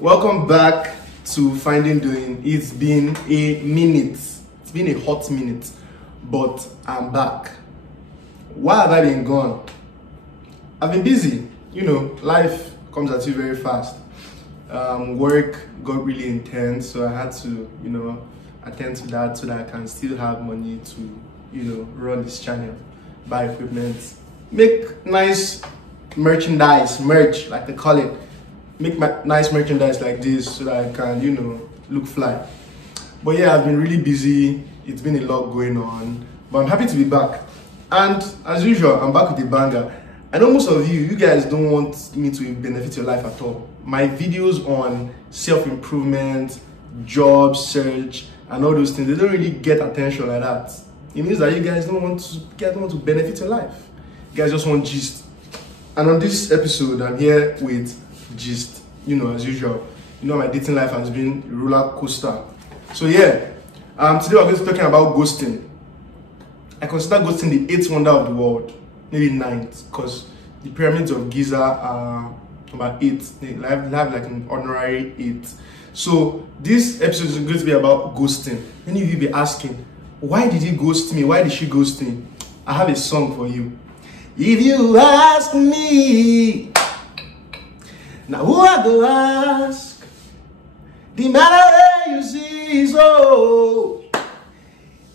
Welcome back to Finding Doyin. It's been a minute. It's been a hot minute, but I'm back. Why have I been gone? I've been busy. You know, life comes at you very fast. Work got really intense, so I had to, attend to that so that I can still have money to, run this channel, buy equipment, make nice merch, like they call it. Make nice merchandise like this so that I can, look fly. But yeah, I've been really busy. It's been a lot going on, but I'm happy to be back. And as usual, I'm back with a banger. I know most of you guys don't want me to benefit your life at all. My videos on self-improvement, job search, and all those things, they don't really get attention like that. It means that you guys don't want to benefit your life. You guys just want gist. And on this episode, I'm here with gist, as usual. My dating life has been a roller coaster. So yeah, today we're going to be talking about ghosting. I consider ghosting the 8th wonder of the world, maybe 9th, because the pyramids of Giza are about 8. They have like an honorary 8. So this episode is going to be about ghosting. Many of you be asking, why did he ghost me? Why did she ghost me? I have a song for you. If you ask me, now who I go ask? The matter where you see, so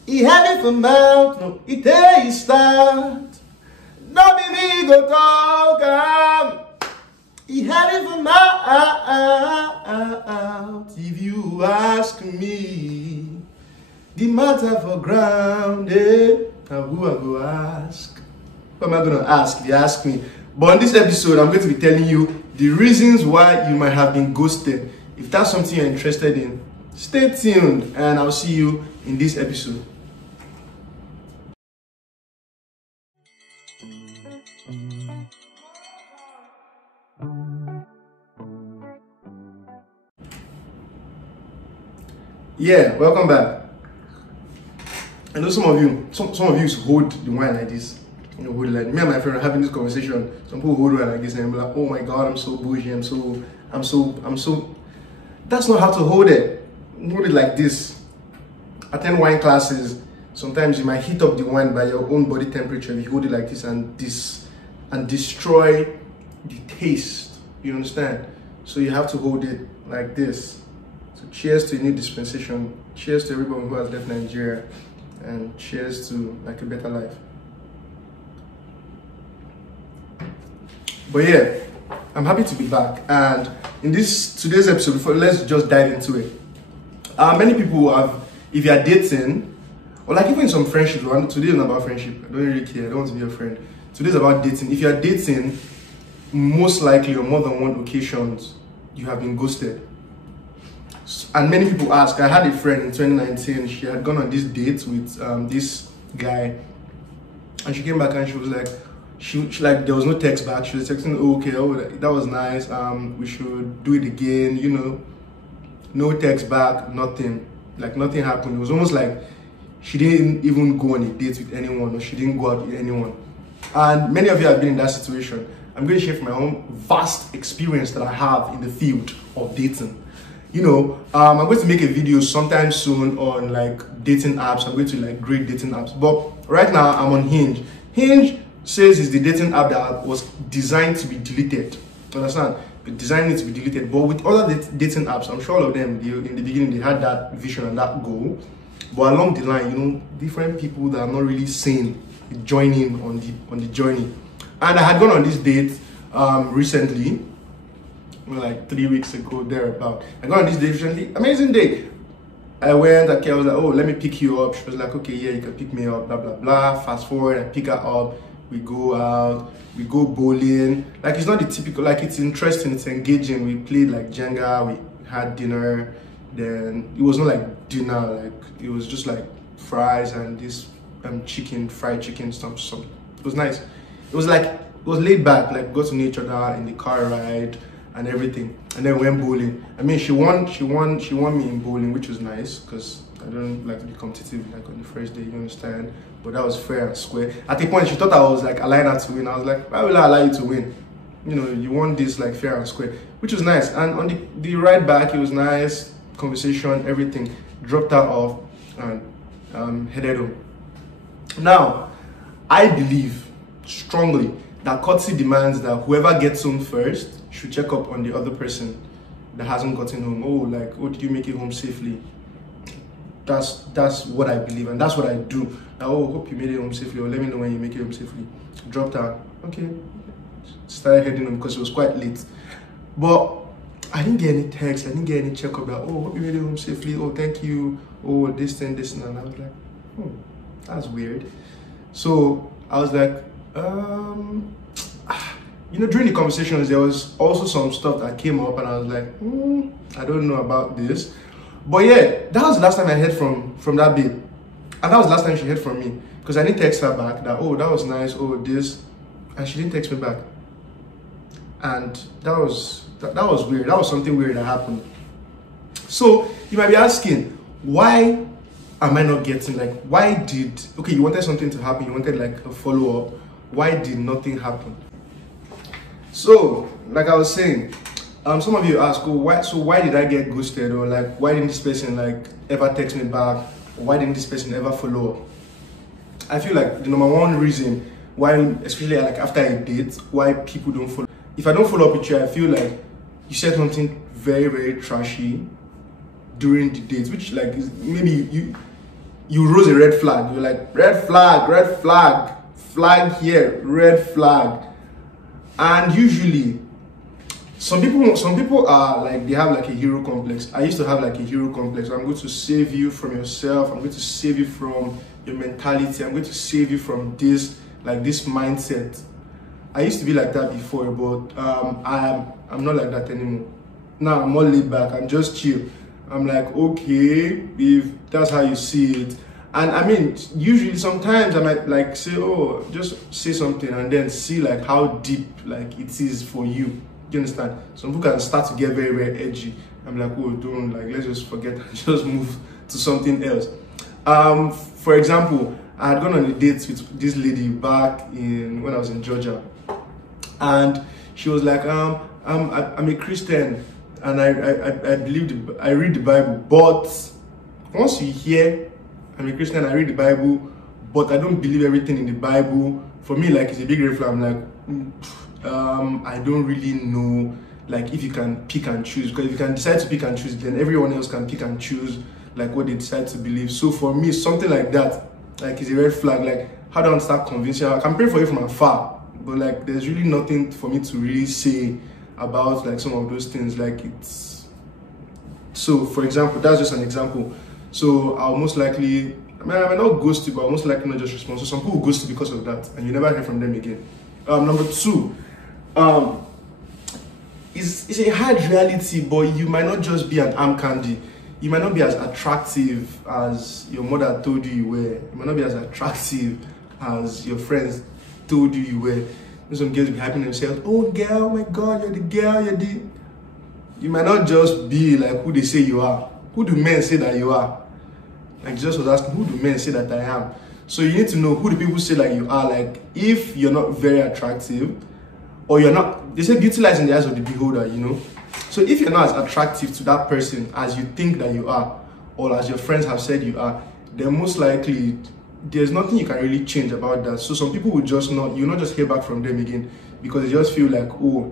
he had it for mouth, no, it take start. No be me go talk, he had it for mouth. If you ask me, the matter for ground, now who I go ask? What am I going to ask if you ask me? But in this episode, I'm going to be telling you the reasons why you might have been ghosted. If that's something you're interested in, stay tuned and I'll see you in this episode. Yeah, welcome back. I know some of you used to hold the wine like this. Hold it like me and my friend are having this conversation. Some people hold wine like this and I'm like, oh my god, I'm so bougie, I'm so. That's not how to hold it. Hold it like this. Attend wine classes. Sometimes you might heat up the wine by your own body temperature if you hold it like this and destroy the taste. You understand? So you have to hold it like this. So cheers to a new dispensation. Cheers to everyone who has left Nigeria. And cheers to like a better life. But yeah, I'm happy to be back. And in today's episode, let's just dive into it. Many people have, if you are dating, or like even some friendships, today is not about friendship. I don't really care. I don't want to be your friend. Today's about dating. If you are dating, most likely on more than one occasions, you have been ghosted. And many people ask, I had a friend in 2019, she had gone on this date with this guy, and she came back and she was like, she like, there was no text back. She was texting, oh, okay, oh, that was nice, we should do it again, no text back, nothing, like nothing happened. It was almost like she didn't even go on a date with anyone, or she didn't go out with anyone. And many of you have been in that situation. I'm going to share from my own vast experience that I have in the field of dating. I'm going to make a video sometime soon on like dating apps. I'm going to like grade dating apps. But right now I'm on Hinge. Hinge says it's the dating app that was designed to be deleted. Understand? Designed to be deleted. But with other dating apps, I'm sure all of them, in the beginning, they had that vision and that goal. But along the line, different people that are not really sane join in on the journey. And I had gone on this date recently. Like 3 weeks ago, thereabout. I got on this date recently, amazing day. I went, I was like, oh, let me pick you up. She was like, okay, yeah, you can pick me up, blah, blah, blah. Fast forward, I pick her up, we go out, we go bowling. Like, it's not the typical, like, it's interesting, it's engaging. We played like Jenga, we had dinner. Then it was not like dinner, like, it was just like fries and this fried chicken, stuff. It was nice. It was laid back, like, got to know each other in the car ride and everything, and then we went bowling. I mean, she won me in bowling, which was nice because I don't like to be competitive like on the first day, you understand? But that was fair and square. At the point, she thought I was like allowing her to win. I was like, why will I allow you to win? you know, you want this like fair and square, which was nice. And on the ride back, it was nice, conversation, everything. Dropped her off and headed home. Now, I believe strongly that courtesy demands that whoever gets home first should check up on the other person that hasn't gotten home. Oh, like, oh, did you make it home safely? That's what I believe, and that's what I do. Now, oh, hope you made it home safely, or let me know when you make it home safely. Dropped her. Okay. Started heading home because it was quite late. But I didn't get any text, I didn't get any checkup that, oh, hope you made it home safely, oh, thank you, oh, this and this, and I was like, that's weird. So I was like, you know, during the conversations, there was also some stuff that came up, and I was like, I don't know about this. But yeah, that was the last time I heard from that babe. And that was the last time she heard from me. Because I didn't text her back that, oh, that was nice, oh, this. And she didn't text me back. And that was weird. That was something weird that happened. So you might be asking, why am I not getting, like, why did, okay, you wanted something to happen, you wanted like a follow-up. Why did nothing happen? So, like I was saying, some of you ask, oh, why did I get ghosted? Or like, why didn't this person like ever text me back? Or why didn't this person ever follow up? I feel like the number one reason why, especially like after a date, why people don't follow. If I don't follow up with you, I feel like you said something very, very trashy during the date, which like maybe you rose a red flag. You're like, red flag, flag here, red flag. And usually, some people are like, they have like a hero complex. I used to have like a hero complex. I'm going to save you from yourself. I'm going to save you from your mentality. I'm going to save you from this, like this mindset. I used to be like that before, but I'm not like that anymore. Now I'm more laid back. I'm just chill. I'm like, okay, if that's how you see it. And I mean, usually sometimes I might like say, oh, just say something and then see like how deep like it is for you. You understand? Some people can start to get very, very edgy. I'm like, oh, don't, like, let's just forget and just move to something else. For example, I had gone on a date with this lady back when I was in Georgia. And she was like, I'm a Christian and I believe, I read the Bible, but once you hear, I'm a Christian, I read the Bible, but I don't believe everything in the Bible, for me, like, it's a big red flag. I'm like, I don't really know, like, if you can pick and choose, because if you can decide to pick and choose, then everyone else can pick and choose like what they decide to believe. So for me, something like that, like, is a red flag. Like, how do I start convincing her? I can pray for you from afar, but like, there's really nothing for me to really say about like some of those things. Like, it's, so for example, that's just an example. So I'll most likely, I might not ghost you, but I'll most likely not just respond. So some people ghost you because of that, and you never hear from them again. Number two, it's a hard reality, but you might not just be an arm candy. You might not be as attractive as your mother told you you were. You might not be as attractive as your friends told you you were. Some girls be hyping themselves, oh girl, oh my God, you're the girl, you're the... You might not just be like who they say you are. Who do men say that you are? Like, Jesus was asking, who do men say that I am? So you need to know who the people say like you are. Like, if you're not very attractive, or you're not, they say beauty lies in the eyes of the beholder, you know? So if you're not as attractive to that person as you think that you are, or as your friends have said you are, then most likely there's nothing you can really change about that. So some people will just not, you'll not just hear back from them again, because they just feel like, oh,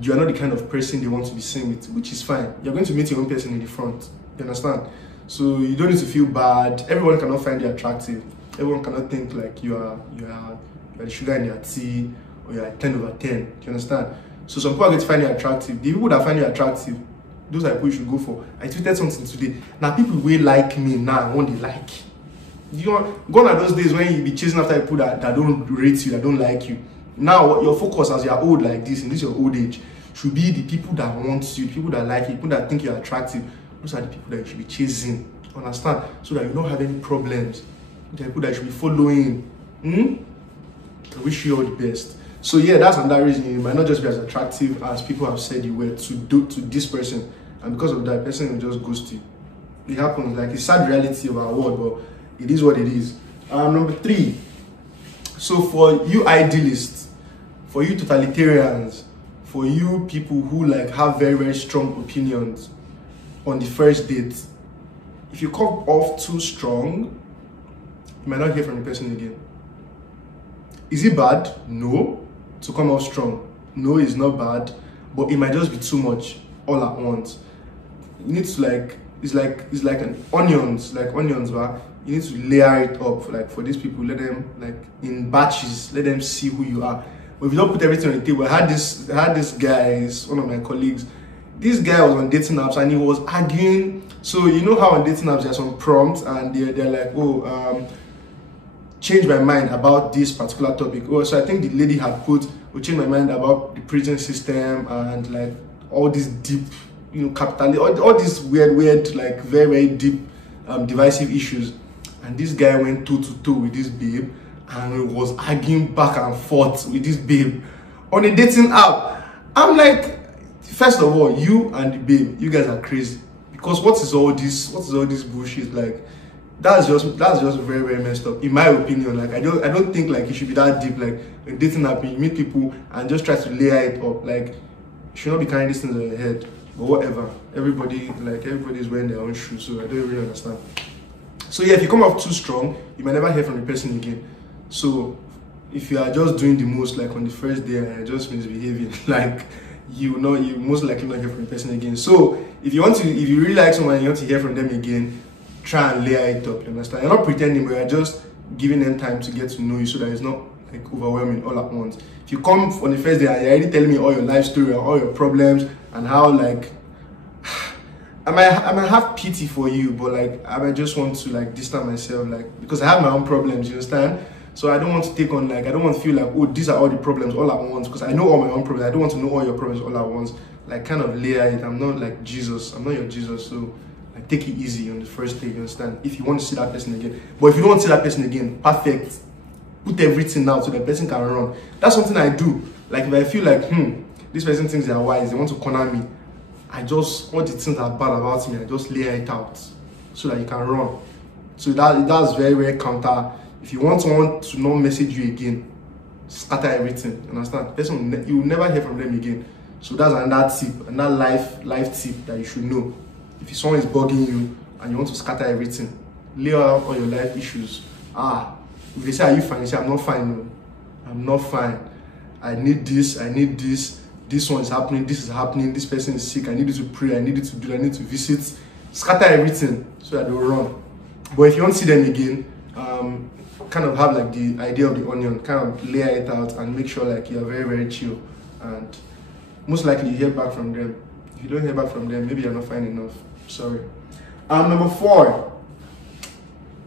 you're not the kind of person they want to be seen with, which is fine. You're going to meet your own person in the front, you understand? So you don't need to feel bad. Everyone cannot find you attractive. Everyone cannot think like you are the sugar in your tea, or you're 10 over 10, do you understand? So some people are going to find you attractive. The people that find you attractive, those are people you should go for. I tweeted something today. Now people will like me now, I want they like. You know, gone are those days when you be chasing after people that don't rate you, that don't like you. Now your focus as you're old like this, in this your old age, should be the people that want you, the people that like you, people that think you're attractive. Those are the people that you should be chasing, understand? So that you don't have any problems. The people that you should be following. I wish you all the best. So yeah, that's another reason you might not just be as attractive as people have said you were to this person, and because of that, person will just ghost you. It happens. Like, it's sad reality of our world, but it is what it is. Number three. So for you idealists, for you totalitarians, for you people who like have very, very strong opinions on the first date, if you come off too strong, you might not hear from the person again. Is it bad? No. To come off strong? No, it's not bad, but it might just be too much all at once. You need to like, it's like an onions, right? You need to layer it up, like for these people, let them like in batches, let them see who you are. But if you don't put everything on the table, I had this guy, one of my colleagues. This guy was on dating apps and he was arguing. So you know how on dating apps there's some prompts and they're like, oh, change my mind about this particular topic. Oh, so I think the lady had put, change my mind about the prison system and like all these deep, capital, all these weird, like very, very deep, divisive issues. And this guy went toe to toe with this babe and was arguing back and forth with this babe on a dating app. I'm like, first of all, you and the babe, you guys are crazy. Because what is all this bullshit? Like, that's just very, very messed up, in my opinion. Like, I don't think like it should be that deep. Like, a dating app, you meet people and just try to layer it up. Like, you should not be carrying these things on your head. But whatever, everybody's wearing their own shoes, so I don't really understand. So yeah, if you come off too strong, you might never hear from the person again. So if you are just doing the most, like on the first day and you're just misbehaving, like you most likely not hear from the person again. So if you really like someone and you want to hear from them again, try and layer it up. You understand? You're not pretending, but you're just giving them time to get to know you so that it's not like overwhelming all at once. If you come on the first day and you're already telling me all your life story and all your problems and how like I might have pity for you, but like I might just want to like distance myself, like because I have my own problems, you understand? So I don't want to take on like, I don't want to feel like, oh, these are all the problems all at once, because I know all my own problems. I don't want to know all your problems all at once. Like kind of layer it. I'm not like Jesus. I'm not your Jesus. So like take it easy on the first day, you understand? If you want to see that person again. But if you don't want to see that person again, perfect. Put everything out so the person can run. That's something I do. Like if I feel like, this person thinks they are wise, they want to corner me, I just, all the things that are bad about me, I just layer it out so that you can run. So that's very, very counter. If you want someone to not message you again, scatter everything, understand? Person, you will never hear from them again. So that's another tip, another life tip that you should know. If someone is bugging you and you want to scatter everything, lay out all your life issues. If they say, are you fine? You say, I'm not fine. No. I'm not fine. I need this, this one is happening, this is happening, this person is sick, I need you to pray, I need you to do, I need to visit. Scatter everything so that they'll run. But if you want to see them again, kind of have like the idea of the onion, kind of layer it out and make sure like you're very, very chill. And most likely you hear back from them. If you don't hear back from them, maybe you're not fine enough. Sorry. Number 4,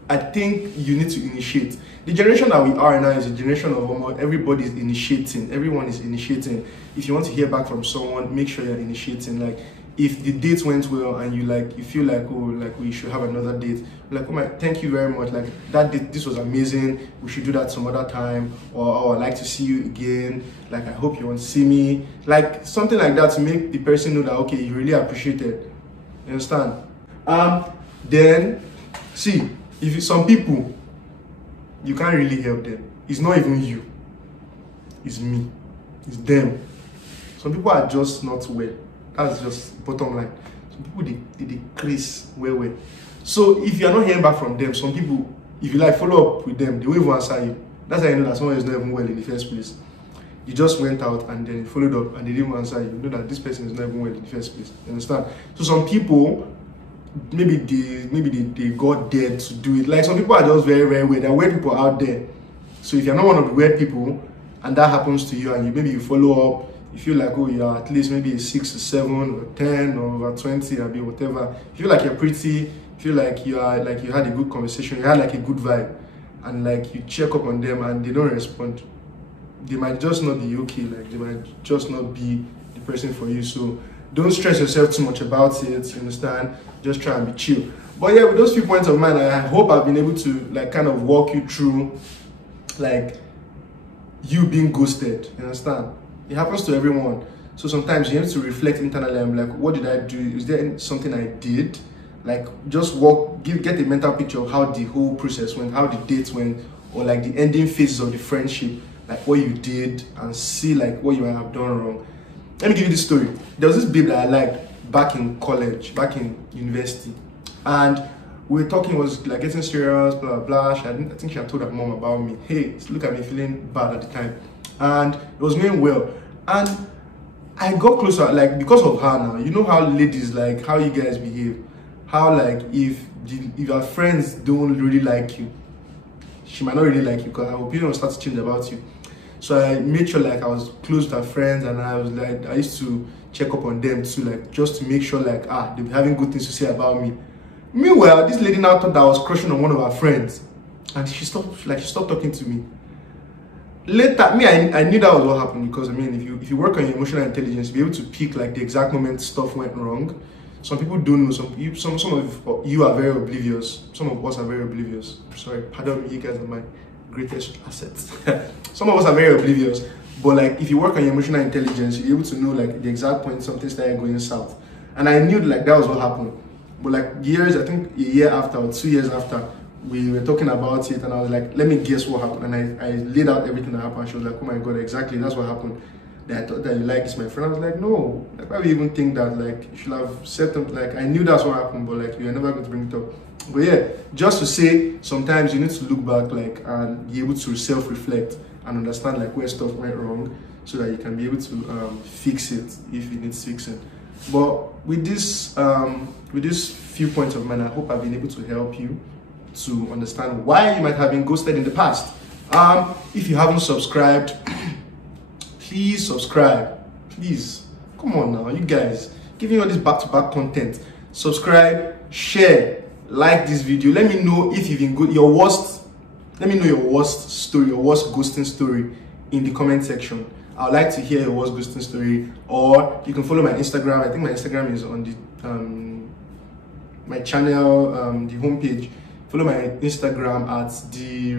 I think you need to initiate. The generation that we are now is a generation of almost everybody is initiating. Everyone is initiating. If you want to hear back from someone, make sure you're initiating. Like, if the date went well and you feel like, oh, like we should have another date, like, oh my, thank you very much. Like that date, this was amazing. We should do that some other time. Or I'd like to see you again. Like, I hope you want to see me. Like something like that to make the person know that, okay, you really appreciate it. You understand? Then see, if some people, you can't really help them. It's not even you. It's me. It's them. Some people are just not well. That's just bottom line. Some people, they craze well. So if you're not hearing back from them, some people, if you like follow up with them, they won't even answer you. That's how you know that someone is not even well in the first place. You just went out and then you followed up and they didn't answer you. You know that this person is not even well in the first place. You understand? So some people, maybe they got there to do it. Like some people are just very, very weird. There are weird people out there. So if you're not one of the weird people and that happens to you and maybe you follow up, you feel like, oh, you're at least maybe a 6 or 7 or 10 or over 20 or whatever. You feel like you're pretty, feel like you are like you had a good conversation, you had like a good vibe, and like you check up on them and they don't respond. They might just not be okay, like they might just not be the person for you. So don't stress yourself too much about it, you understand? Just try and be chill. But yeah, with those few points of mine, I hope I've been able to like kind of walk you through like you being ghosted, you understand? It happens to everyone. So sometimes you have to reflect internally. I'm like, what did I do? Is there something I did? Like just get a mental picture of how the whole process went, how the dates went, or like the ending phases of the friendship. like what you did and see like what you might have done wrong. Let me give you this story. There was this babe that I liked back in college, back in university, and we were talking, was like getting serious, blah blah blah. I think she had told her mom about me. Hey, look at me feeling bad at the time, and it was going well. And I got closer, like because of her now. You know how ladies, like how you guys behave. How like if your friends don't really like you, she might not really like you because her opinion will start to change about you. So I made sure like I was close to her friends, and I was like, I used to check up on them too, like just to make sure like they'll be having good things to say about me. Meanwhile, this lady now thought that I was crushing on one of her friends, and she stopped talking to me. Later, I knew that was what happened, because I mean, if you work on your emotional intelligence, you'll be able to pick like the exact moment stuff went wrong. Some people don't know. Some of you are very oblivious. Some of us are very oblivious. Sorry, pardon me, you guys are my greatest assets. Some of us are very oblivious, but like if you work on your emotional intelligence, you're able to know like the exact point something started going south. And I knew like that was what happened. But like years, I think a year after or 2 years after, we were talking about it, and I was like, let me guess what happened. And I laid out everything that happened. She was like, oh my god, exactly, that's what happened. That I thought that you like this, my friend. I was like, no, like why would you even think that? Like you should have said something. Like I knew that's what happened, but like you're never going to bring it up. But yeah, just to say, sometimes you need to look back, like, and be able to self-reflect and understand like where stuff went wrong, so that you can be able to fix it if it needs fixing. But with this few points of mine, I hope I've been able to help you to understand why you might have been ghosted in the past. If you haven't subscribed, please subscribe. Please, come on now, you guys, giving all this back-to-back content. Subscribe, share, like this video. Let me know if you've been good. Let me know your worst story, your worst ghosting story in the comment section. I'd like to hear your worst ghosting story. Or you can follow my Instagram. I think my Instagram is on the my channel, the homepage. Follow my Instagram at the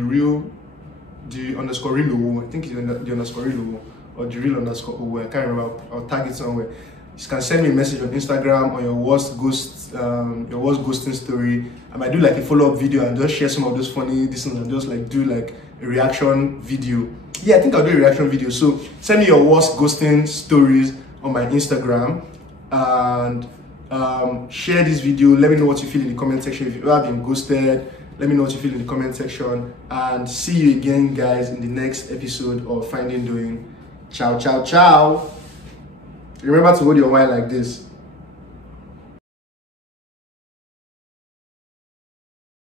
underscore real. I think it's the underscore real or the real underscore. I can't remember. I'll tag it somewhere. You can send me a message on Instagram on your worst ghosting story. I might do like a follow-up video and just share some of those funny things and just like do like a reaction video. Yeah, I think I'll do a reaction video. So send me your worst ghosting stories on my Instagram, and share this video. Let me know what you feel in the comment section. If you've ever been ghosted, let me know what you feel in the comment section. And see you again, guys, in the next episode of Finding Doyin. Ciao, ciao, ciao. Remember to hold your wine like this.